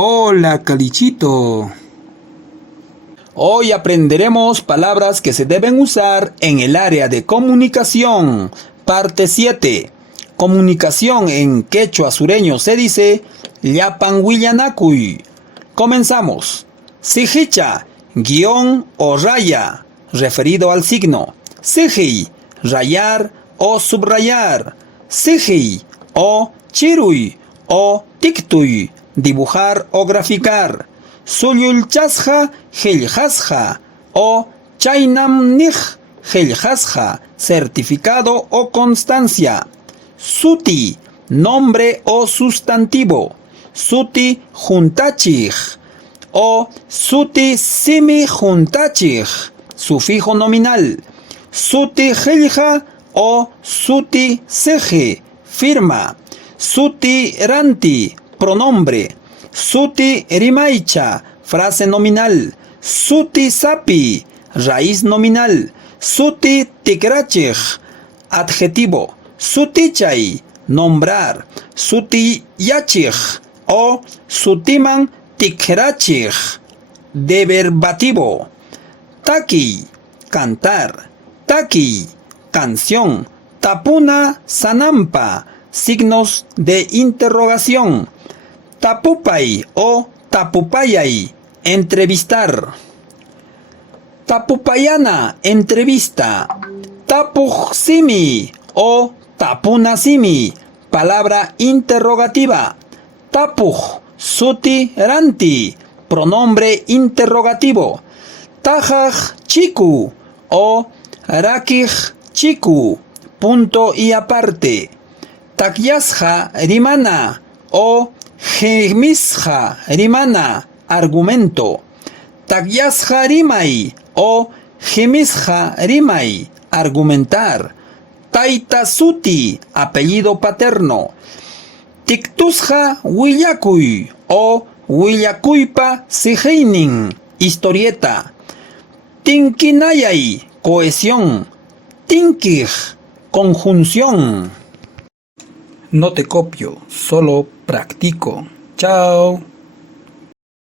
Hola, Calichito. Hoy aprenderemos palabras que se deben usar en el área de comunicación. Parte 7. Comunicación en quechua sureño se dice Llapan Willanakuy. Comenzamos. Sijicha, guión o raya, referido al signo. Siji, rayar o subrayar. Siji o chiruy o tiktuy, dibujar o graficar. Suyulchasja, Heljasja o Chaynam Nij, Heljasja, certificado o constancia. Suti, nombre o sustantivo. Suti juntachij o Suti simi juntachij, sufijo nominal. Suti Helja o Suti seje, firma. Suti ranti, pronombre. Suti rimaicha, frase nominal. Suti sapi, raíz nominal. Suti tikrachij, adjetivo. Sutichay, nombrar. Suti yachij o sutiman tikrachij, deverbativo. Taki, cantar. Taki, canción. Tapuna sanampa, signos de interrogación. Tapupay o tapupayay, entrevistar. Tapupayana, entrevista. Tapuximi o tapunasimi, palabra interrogativa. Tapuj, suti ranti, pronombre interrogativo. Tajaj chiku o rakij chiku, punto y aparte. Takyasja rimana o Gemisja rimana, argumento. Takyasja rimay o Gemisja rimay, argumentar. Taita suti, apellido paterno. Tiktusja willakuy o willakuypa sijeinin, historieta. Tinkinayay, cohesión. Tinkij, conjunción. No te copio, solo practico. Chao.